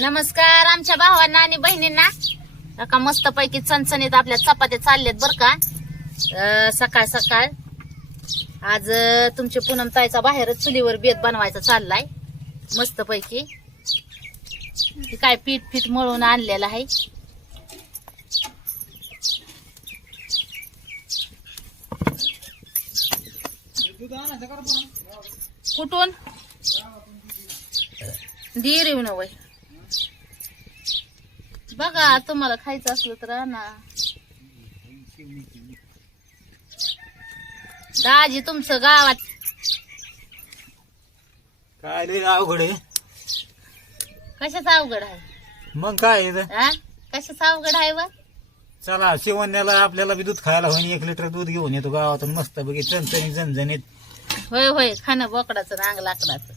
नमस्कार आमच्या भावांना आणि बहिणींना. का मस्त पैकी चणचणीत आपल्या चपात्या चालल्यात बर का. सकाळ सकाळ. आज तुमचे पूनम ताईचा बाहेरच चुलीवर बेत बनवायचा चाललाय. मस्त पैकी काय पीठ पीठ मळून आणलेलं आहे. कुठून? धीर येऊ नवय बघा तुम्हाला खायचं असलं तर आणा. दाजी तुमचं गावात काय लय अवघड आहे? कशाचं अवघड आहे? मग काय आहे ते? हा कशाचं अवघड आहे व? चला शिवण्याला आपल्याला बी दूध खायला होईन. एक लिटर दूध घेऊन येतो गावातून. मस्त बघी चणचणी झणझणीत. होय होय खाणं बोकडाचं नांग लाकडाचं.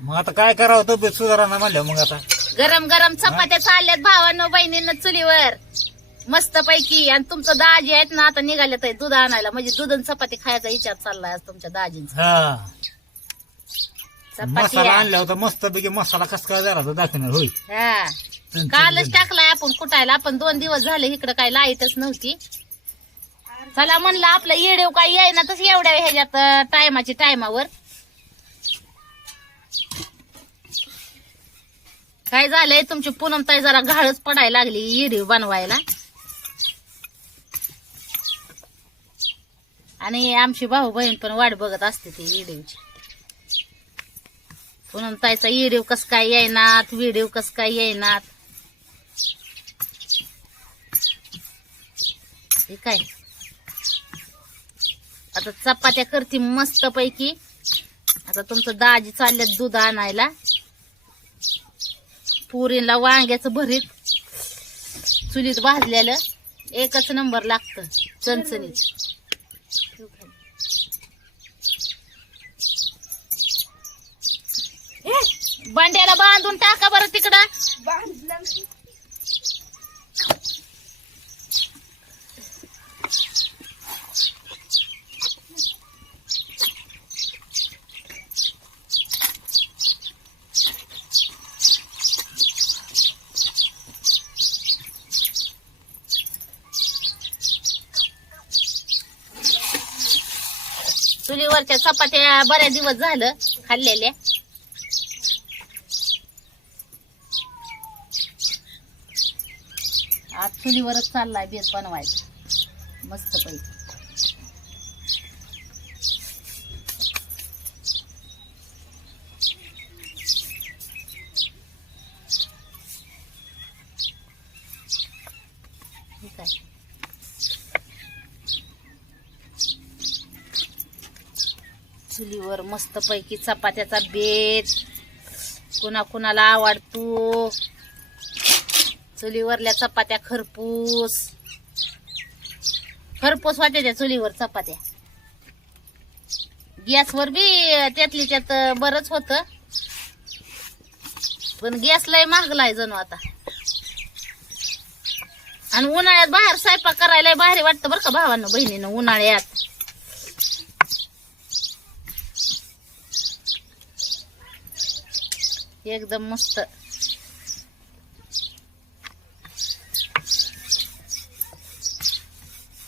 मग आता काय करावं तब्येत सुधारणा म्हणल्या मग आता. गरम गरम चपात्या चालल्यात भावांनो बहिणींना चुलीवर. मस्त पैकी आणि तुमचं दाजी आहेत ना आता निघाल्यात आहे दूध आणायला. म्हणजे दूध आणि चपाती खायचा विचार चाललाय आज तुमच्या दाजींचा. हा. चपाती मसाला आहे. आणला होता मस्त पैकी मसाला कस काय झाला होता दाखवणार होय. हा. कालच. टाकलाय आपण कुटायला. आपण दोन दिवस झाले इकडे काय लाईटच नव्हती. चला म्हणलं आपलं येडेव काय येईना तस एवढ्या ह्याच्यात टायमाची टायमावर काय झालंय? तुमची पूनम ताई जरा घाळच पडायला लागली येडीव बनवायला. आणि आमची भाऊ बहीण पण वाट बघत असते ती येडीवची पूनम ताईचा इडीव कस काय येईनात? व्हिडिओ कस काय येईनात? ठीक आहे आता चपात्या करते मस्त पैकी आता तुमचं दाजी चालल्यात दूध आणायला. पुरीला वांग्याचं भरीत चुलीत भाजलेलं एकच नंबर लागतं चणचणीत. बंड्याला बांधून टाका बरं तिकडं. चुलीवरच्या चपात्या बऱ्याच दिवस झालं खाल्लेल्या. आज चुलीवरच चाललाय बेत बनवायचं मस्त पैकी ठीक आहे चुलीवर मस्त पैकी चपात्याचा बेत. कुणा कुणाला आवडतो? चुलीवरल्या चपात्या खरपूस. खरपूस वाटे त्या चुलीवर चपात्या. गॅसवर बी त्यातली त्यात बरंच होत. पण गॅस लय महागलाय जणू आता. आणि उन्हाळ्यात बाहेर स्वयंपाक करायला भारी वाटतं बरं का भावानं बहिणीनं उन्हाळ्यात. एकदम मस्त.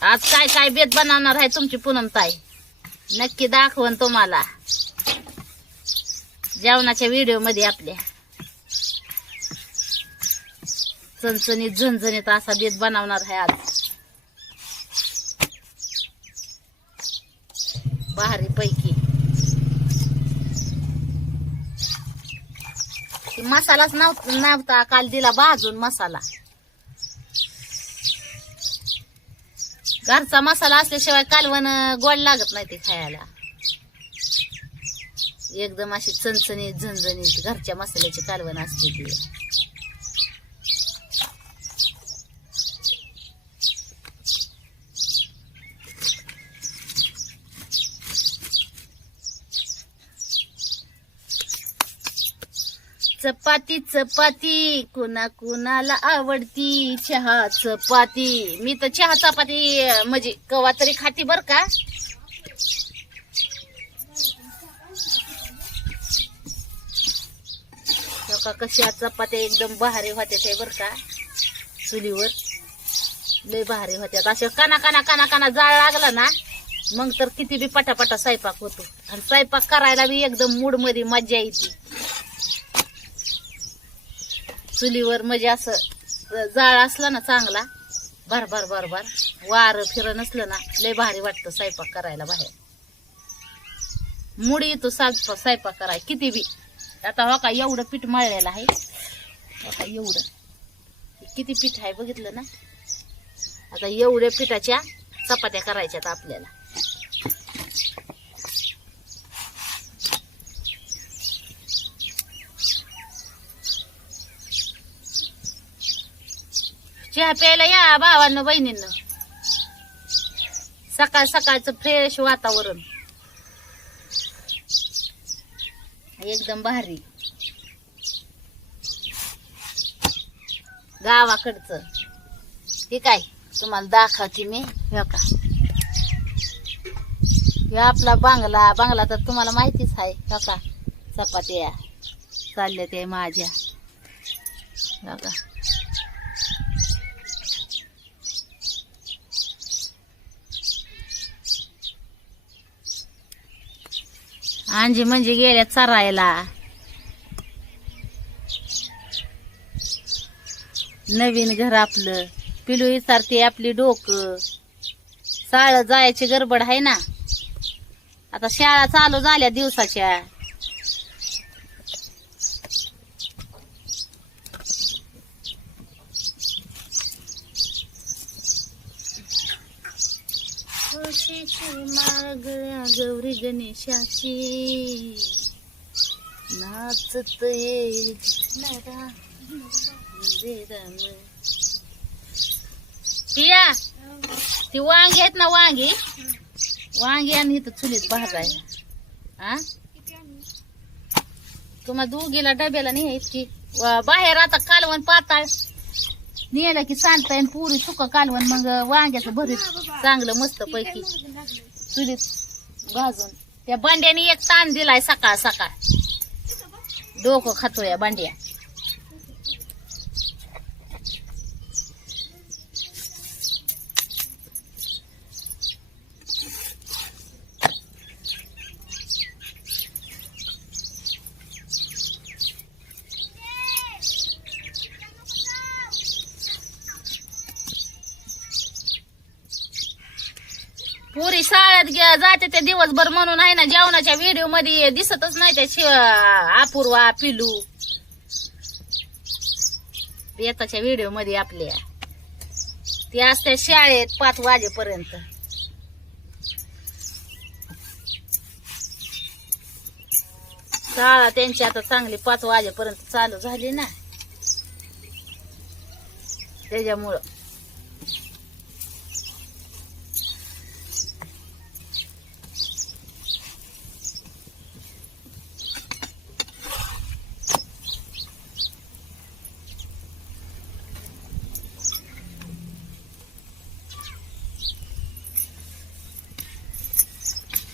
आज काय काय बेत बनवणार आहे तुमची पूनमताई नक्की दाखवन तुम्हाला. जेवणाच्या व्हिडिओमध्ये आपल्या. चणचणीत झणझणीत असा बेत बनवणार आहे आज भारी पैकी मसालाच नव्हता नव्हता. काल दिला भाजून मसाला. घरचा मसाला असल्याशिवाय कालवण गोड लागत नाही ते खायला. एकदम अशी चणचणीत झणझणीत घरच्या मसाल्याची कालवण असते ती. चपाती चपाती. कुणा कुणाला आवडती चहा चपाती. मी तर चहा चपाती म्हणजे कवा तरी खाती बर का? का कशा चपात्या एकदम भारी होत्या ते बर का? चुलीवर. लय भारी होत्या अशा काना काना काना काना जाळ लागला ना मग तर किती बी पटापटा स्वयंपाक होतो. आणि स्वयंपाक करायला बी एकदम मूडमध्ये मजा येते. चुलीवर म्हणजे असं जाळ असला ना चांगला भर भर भर भर वार फिर नसलं ना लय भारी वाटतं स्वयंपाक करायला बाहेर. मुडी येतो सात स्वयंपाक कराय किती बी. आता हो का एवढं पीठ मळलेलं आहे. हो का एवढं. किती पीठ आहे बघितलं ना? आता एवढ्या पिठाच्या चपात्या करायच्यात आपल्याला. चहा प्यायला या भावानं बहिणींना. सकाळ सकाळचं फ्रेश वातावरण. एकदम भारी. गावाकडचं. ठीक आहे तुम्हाला दाखवते मी. हे का हे आपला बांगला बांगला तर तुम्हाला माहितीच आहे. हो का चपात्या. चालल्या त्या माझ्या. हो का आंजी म्हणजे गेल्या चरायला. नवीन घर आपलं. पिलू विचारते आपली डोकं. साळ जायची गडबड आहे ना? आता शाळा चालू झाल्या दिवसाच्या. खुशीची गौरी गणेशाची. नाचत ये म्हणजे पिया ती वांगी आहेत ना वांगी? वांगी आणि इथं चुलीत भाजायला. हा तुम्हाला दोघीला डब्याला नाही की बाहेर आता कालवण पाताळ नेलं की सांगता आणि पुरी सुक कालवण मग वांग्याचं भरीत चांगलं मस्त पैकी चुलीत भाजून. त्या बांड्याने एक ताण दिलाय सकाळ सकाळ. डोकं खातो या बांड्या पुरी शाळेत जाते ते दिवसभर म्हणून आहे ना जेवणाच्या व्हिडिओमध्ये दिसतच नाही त्या शि- अपूर्वा पिलू. येताच्या व्हिडिओमध्ये आपल्या. ते असते शाळेत पाच वाजेपर्यंत. शाळा त्यांची आता चांगली पाच वाजेपर्यंत चालू झाली ना. त्याच्यामुळं.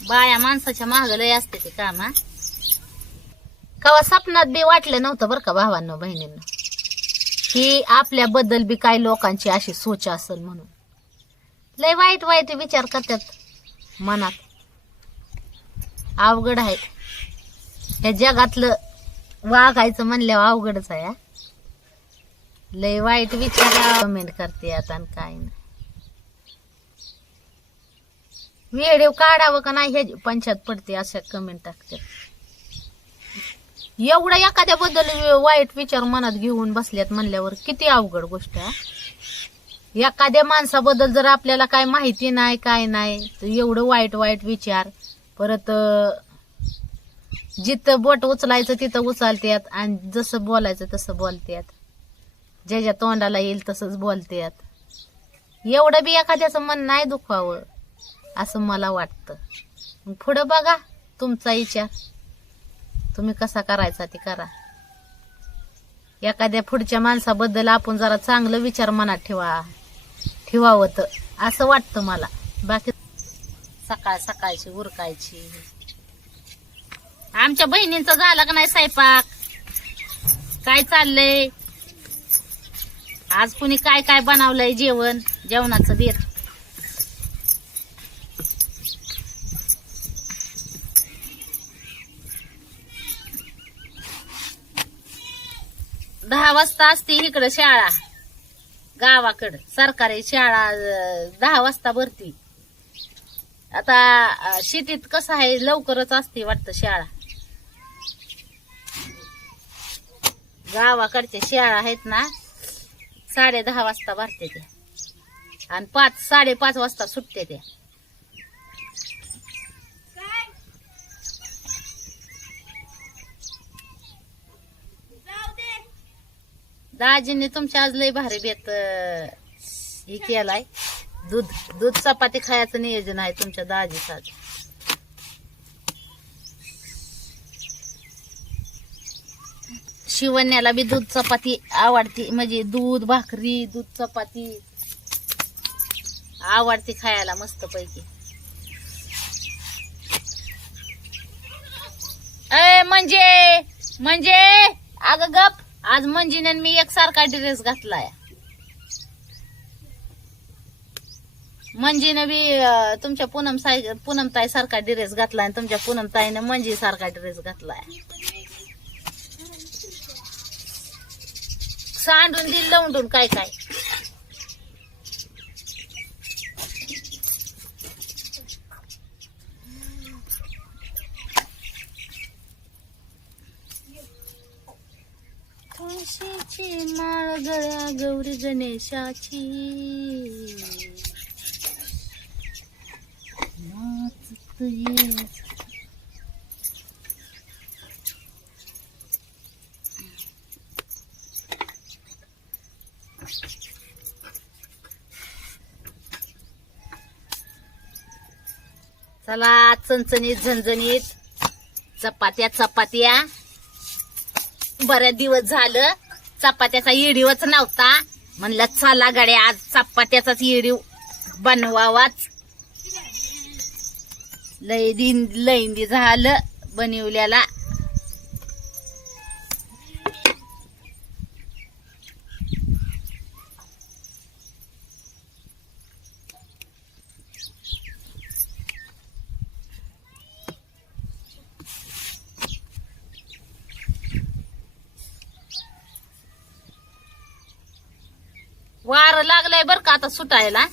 बाया माणसाच्या माग लय असते ते काम कवा स्वप्नात बी वाटलं नव्हतं बरं का भावांनो बहिणींना? की आपल्याबद्दल बी काही लोकांची अशी सोच असेल म्हणून. लय वाईट वाईट विचार करतात मनात. अवघड आहे. या जगातलं वागायचं म्हणल्यावर अवघडच आहे लय वाईट विचार कमेंट करते आता आणि काय नाही. व्हिडिओ काढावं का नाही हे पंचायत पडते अशा कमेंट टाकते. एवढा एखाद्याबद्दल वाईट विचार मनात घेऊन बसल्यात म्हणल्यावर किती अवघड गोष्ट आहे एखाद्या माणसाबद्दल जर आपल्याला काय माहिती नाही काय नाही तर एवढं वाईट वाईट विचार. परत जिथं बोट उचलायचं तिथं उचलतात आणि जसं बोलायचं तसं बोलतात ज्याच्या तोंडाला येईल तसंच बोलतात एवढं बी एखाद्याचं मन नाही दुखवावं असं मला वाटतं. पुढं बघा तुमचा विचार. तुम्ही कसा करायचा ते करा. एखाद्या पुढच्या माणसाबद्दल आपण जरा चांगलं विचार मनात ठेवा. ठेवावं तर. असं वाटतं मला. बाकी सकाळ सकाळची उरकायची. आमच्या बहिणींचा झाला का नाही स्वयंपाक? काय चाललंय? आज कुणी काय काय बनवलंय जेवण? जेवणाचं देत दहा वाजता असते इकडं शाळा. गावाकडं. सरकारी शाळा दहा वाजता भरती. आता शेतीत कसं आहे लवकरच असते वाटतं शाळा. गावाकडच्या शाळा आहेत ना साडे दहा वाजता भरते त्या. आणि पाच साडेपाच वाजता सुटते त्या. दाजींनी तुमच्या आज लय भारी बेत हे केलाय. दूध दूध चपाती खायचं नियोजन आहे तुमच्या दाजीच आज. शिवण्याला बी दूध चपाती आवडते म्हणजे दूध भाकरी दूध चपाती आवडते खायला मस्त पैकी. ए म्हणजे म्हणजे अगं गप. आज मंजीने मी मी एकसारखा ड्रेस घातलाय. मंजीनं बी तुमच्या पूनम साई पूनम ताई सारखा ड्रेस घातलाय आणि तुमच्या पूनम ताईनं मंजी सारखा ड्रेस घातलाय. सांडून दिल लवडून काय काय. तुळशीची माळ गळ्या गौरी गणेशाची. नाचत ये. चला चणचणीत झणझणीत. चपात्या चपात्या. बऱ्याच दिवस झालं चपात्याचा येडीवच नव्हता. म्हणलं चला गाड्या आज चपात्याचाच येडीव बनवावाच. लय दिन लयंदी झालं बनवल्याला वार लागलंय बर का आता सुटायला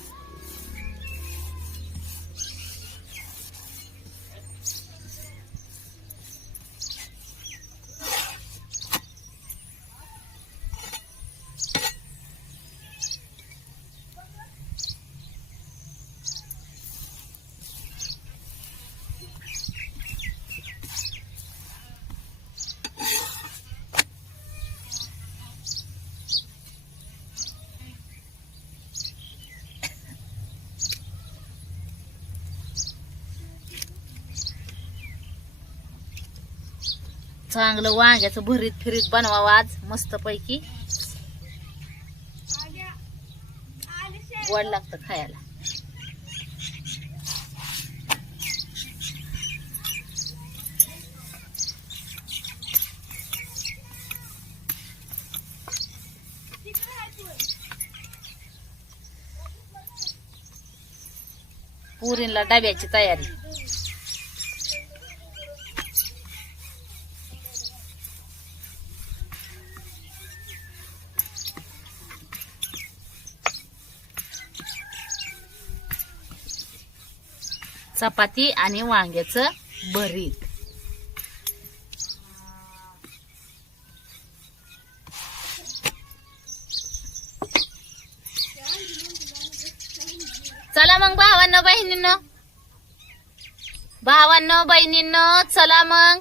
चांगलं वांग्याचं भरीत फिरीत बनवावं आज मस्त पैकी गोड लागतं खायला. पुरीला डब्याची तयारी. चपाती आणि वांग्याचं भरीत. चला मग भावांनो बहिणींनो. भावांनो बहिणींनो चला मग.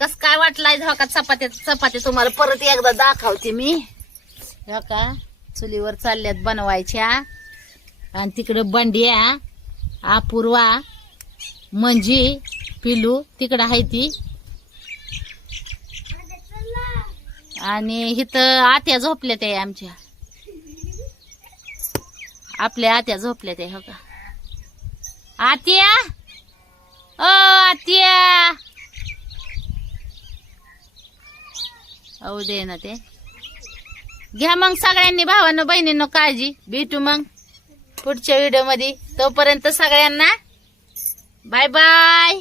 कस काय वाटलाय हो का चपात्या चपाती तुम्हाला परत एकदा दाखवते मी. हो का? चुलीवर चालल्यात बनवायच्या. आणि तिकडं बंड्या अपूर्वा मंजी पिलू तिकडं आहे ती. आणि इथं आत्या झोपल्या त्या आमच्या. आपल्या आत्या झोपल्या त्या हो का? आत्या! ओ आत्या! अहो दे ना ते. घ्या मग सगळ्यांनी भावानं बहिणीनं काळजी. भेटू मग पुढच्या व्हिडिओमध्ये. तोपर्यंत सगळ्यांना बाय बाय.